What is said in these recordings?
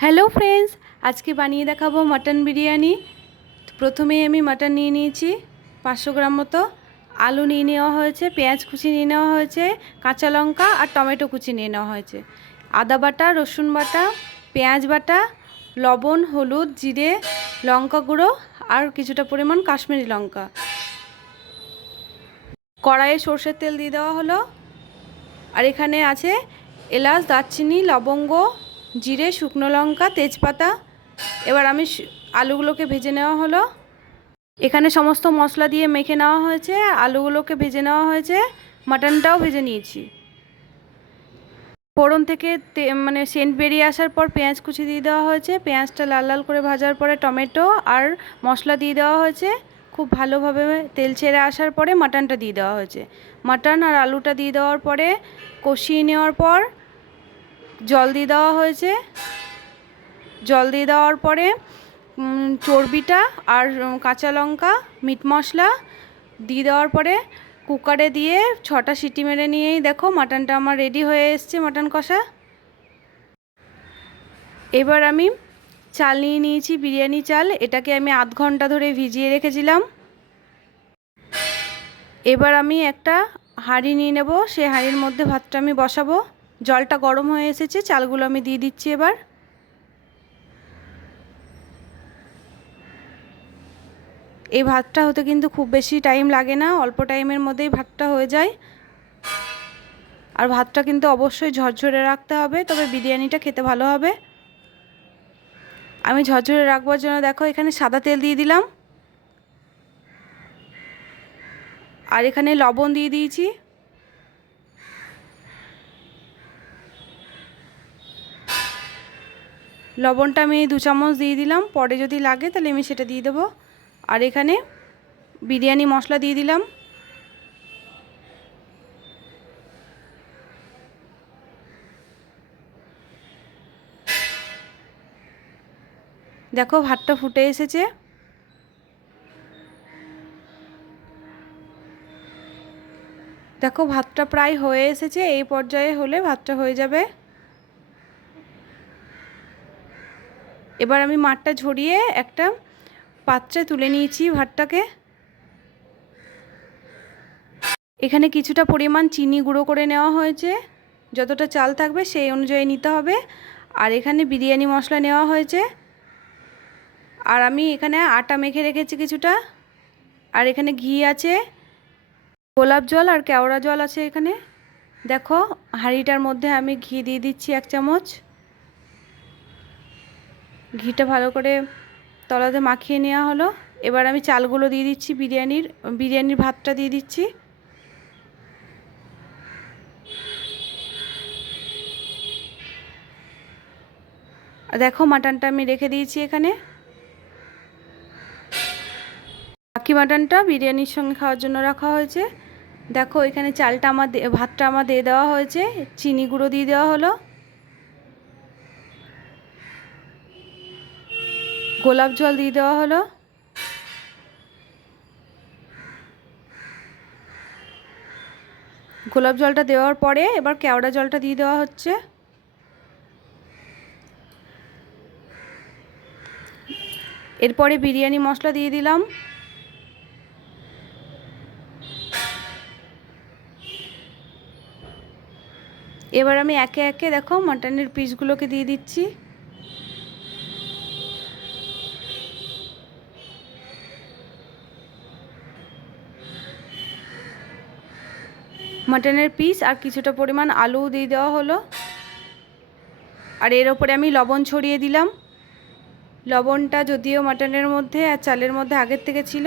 Hello friends, আজকে বানিয়ে দেখাবো মাটন বিরিয়ানি। প্রথমেই আমি মাটন নিয়ে নিয়েছি, পাঁচশো গ্রাম মতো। আলু নিয়ে নেওয়া হয়েছে, পেঁয়াজ কুচি নিয়ে নেওয়া হয়েছে, কাঁচা লঙ্কা আর টমেটো কুচি নিয়ে নেওয়া হয়েছে। আদা বাটা, রসুন বাটা, পেঁয়াজ বাটা, লবণ, হলুদ, জিরে, লঙ্কা গুঁড়ো আর কিছুটা পরিমাণ কাশ্মীরি লঙ্কা। কড়াইয়ে সর্ষের তেল দিয়ে দেওয়া হলো। আর এখানে আছে এলাচ, দারচিনি, লবঙ্গ জিরে, শুকনো লঙ্কা, তেজপাতা। এবার আমি আলুগুলোকে ভেজে নেওয়া হলো। এখানে সমস্ত মশলা দিয়ে মেখে নেওয়া হয়েছে। আলুগুলোকে ভেজে নেওয়া হয়েছে। মাটনটাও ভেজে নিয়েছি। ফোড়ন থেকে মানে সেন্ট বেরিয়ে আসার পর পেঁয়াজ কুচি দিয়ে দেওয়া হয়েছে। পেঁয়াজটা লাল লাল করে ভাজার পরে টমেটো আর মশলা দিয়ে দেওয়া হয়েছে। খুব ভালোভাবে তেল ছেড়ে আসার পরে মাটনটা দিয়ে দেওয়া হয়েছে। মাটন আর আলুটা দিয়ে দেওয়ার পরে কষিয়ে নেওয়ার পর জল দিয়ে দেওয়া হয়েছে। জল দিয়ে দেওয়ার পরে চর্বিটা আর কাঁচা লঙ্কা, মিট মশলা দিয়ে দেওয়ার পরে কুকারে দিয়ে ছটা সিটি মেরে নিয়েই দেখো মাটনটা আমার রেডি হয়ে এসছে মাটন কষা। এবার আমি চাল নিয়ে নিয়েছি, বিরিয়ানি চাল। এটাকে আমি আধ ঘণ্টা ধরে ভিজিয়ে রেখেছিলাম। এবার আমি একটা হাঁড়ি নিয়ে নেব। সেই হাঁড়ির মধ্যে ভাতটা আমি বসাবো। জলটা গরম হয়ে এসেছে, চালগুলো আমি দিয়ে দিচ্ছি এবার। এই ভাতটা হতে কিন্তু খুব বেশি টাইম লাগে না, অল্প টাইমের মধ্যেই ভাতটা হয়ে যায়। আর ভাতটা কিন্তু অবশ্যই ঝরঝরে রাখতে হবে, তবে বিরিয়ানিটা খেতে ভালো হবে। আমি ঝরঝরে রাখবার জন্য দেখো এখানে সাদা তেল দিয়ে দিলাম। আর এখানে লবণ দিয়ে দিয়েছি। লবণটা আমি দু চামচ দিয়ে দিলাম। পরে যদি লাগে তাহলে আমি সেটা দিয়ে দেবো। আর এখানে বিরিয়ানি মশলা দিয়ে দিলাম। দেখো ভাতটা ফুটে এসেছে। দেখো ভাতটা প্রায় হয়ে এসেছে। এই পর্যায়ে হলে ভাতটা হয়ে যাবে। এবার আমি মাঠটা ঝরিয়ে একটা পাত্রে তুলে নিয়েছি ভাতটাকে। এখানে কিছুটা পরিমাণ চিনি গুঁড়ো করে নেওয়া হয়েছে। যতটা চাল থাকবে সেই অনুযায়ী নিতে হবে। আর এখানে বিরিয়ানি মশলা নেওয়া হয়েছে। আর আমি এখানে আটা মেখে রেখেছি কিছুটা। আর এখানে ঘি আছে, গোলাপ জল আর কেওড়া জল আছে এখানে। দেখো হাঁড়িটার মধ্যে আমি ঘি দিয়ে দিচ্ছি এক চামচ। ঘিটা ভালো করে তলাতে মাখিয়ে নেওয়া হলো। এবার আমি চালগুলো দিয়ে দিচ্ছি বিরিয়ানির বিরিয়ানির ভাতটা দিয়ে দিচ্ছি। দেখো মাটনটা আমি রেখে দিয়েছি এখানে। বাকি মাটনটা বিরিয়ানির সঙ্গে খাওয়ার জন্য রাখা হয়েছে। দেখো এখানে চালটা আমার ভাতটা আমার দিয়ে দেওয়া হয়েছে। চিনি গুঁড়ো দিয়ে দেওয়া হলো। গোলাপ জল দিয়ে দেওয়া হলো। গোলাপ জলটা দেওয়ার পরে এবার কেওড়া জলটা দিয়ে দেওয়া হচ্ছে। এরপরে বিরিয়ানি মশলা দিয়ে দিলাম। এবার আমি একে একে দেখো মাটনের পিসগুলোকে দিয়ে দিচ্ছি। মাটনের পিস আর কিছুটা পরিমাণ আলু দিয়ে দেওয়া হলো। আর এর ওপরে আমি লবণ ছড়িয়ে দিলাম। লবণটা যদিও মাটনের মধ্যে আর চালের মধ্যে আগের থেকে ছিল,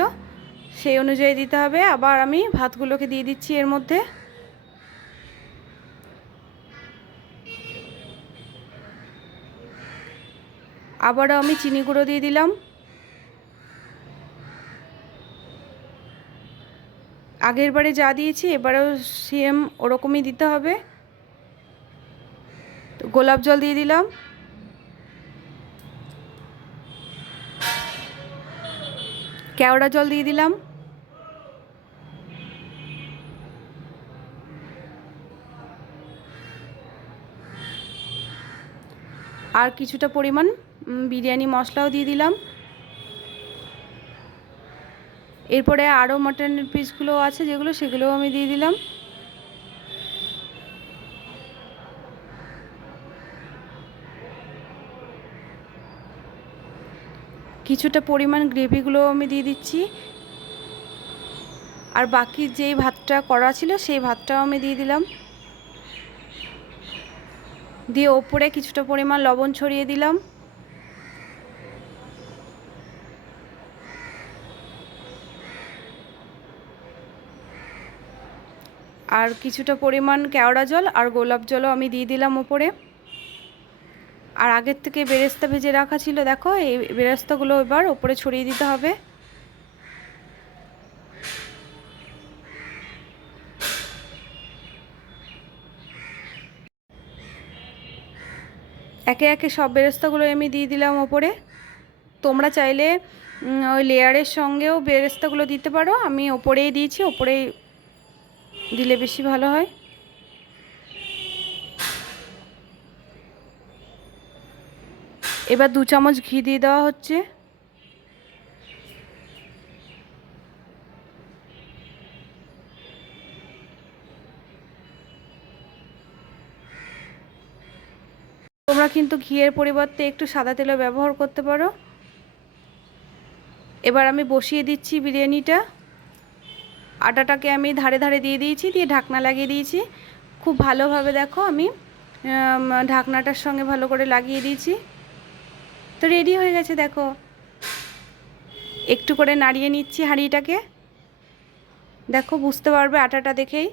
সেই অনুযায়ী দিতে হবে। আবার আমি ভাতগুলোকে দিয়ে দিচ্ছি এর মধ্যে। আবারও আমি চিনি গুঁড়ো দিয়ে দিলাম। আগের বারে যা দিয়েছি, এবারেও সেম ওরকমই দিতে হবে। তো গোলাপ জল দিয়ে দিলাম। কেওড়া জল দিয়ে দিলাম। আর কিছুটা পরিমাণ বিরিয়ানি মশলাও দিয়ে দিলাম। এরপরে আরও মাটনের পিসগুলো আছে, যেগুলো সেগুলোও আমি দিয়ে দিলাম। কিছুটা পরিমাণ গ্রেভিগুলো আমি দিয়ে দিচ্ছি। আর বাকি যেই ভাতটা করা ছিল, সেই ভাতটাও আমি দিয়ে দিলাম। দিয়ে ওপরে কিছুটা পরিমাণ লবণ ছড়িয়ে দিলাম। আর কিছুটা পরিমাণ কেওড়া জল আর গোলাপ জলও আমি দিয়ে দিলাম ওপরে। আর আগের থেকে বেরেস্তা ভেজে রাখা ছিল, দেখো, এই বেরেস্তাগুলো এবার ওপরে ছড়িয়ে দিতে হবে। একে একে সব বেরেস্তাগুলো আমি দিয়ে দিলাম ওপরে। তোমরা চাইলে ওই লেয়ারের সঙ্গেও বেরেস্তাগুলো দিতে পারো। আমি ওপরেই দিয়েছি, ওপরেই দিলে বেশি ভালো হয়? এবার দু চামচ ঘি দিয়ে দেওয়া হচ্ছে। তোমরা কিন্তু ঘিয়ের পরিবর্তে একটু সাদা তেলও ব্যবহার করতে পারো। এবার আমি বসিয়ে দিচ্ছি বিরিয়ানিটা। আটাটাকে আমি ধারে ধারে দিয়ে দিয়েছি, দিয়ে ঢাকনা লাগিয়ে দিয়েছি। খুব ভালোভাবে দেখো আমি ঢাকনাটার সঙ্গে ভালো করে লাগিয়ে দিয়েছি। তো রেডি হয়ে গেছে দেখো। একটু করে নাড়িয়ে নিচ্ছি হাঁড়িটাকে। দেখো বুঝতে পারবে আটাটা দেখেই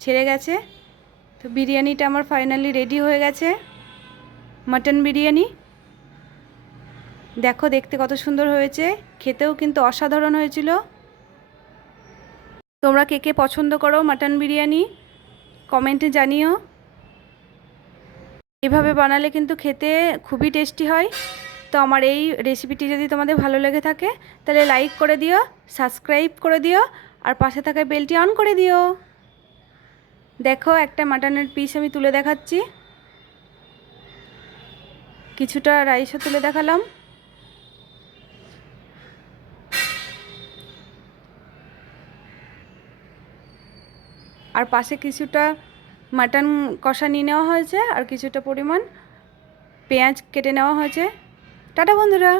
ছেড়ে গেছে। তো বিরিয়ানিটা আমার ফাইনালি রেডি হয়ে গেছে। মাটন বিরিয়ানি। দেখো দেখতে কত সুন্দর হয়েছে। খেতেও কিন্তু অসাধারণ হয়েছিল। তোমরা কে কে পছন্দ করো মাটন বিরিয়ানি? কমেন্টে জানিও। এভাবে বানালে কিন্তু খেতে খুবই টেস্টি হয়। তো আমার এই রেসিপিটি যদি তোমাদের ভালো লেগে থাকে, তাহলে লাইক করে দিও সাবস্ক্রাইব করে দিও, আর পাশে থাকা বেলটি অন করে দিও। দেখো, একটা মাটনের পিস আমি তুলে দেখাচ্ছি। কিছুটা রাইসও তুলে দেখালাম। আর পাশে কিছুটা মাটন কষা নিয়ে নেওয়া হয়েছে আর কিছুটা পরিমাণ পেঁয়াজ কেটে নেওয়া হয়েছে। টাটা বন্ধুরা।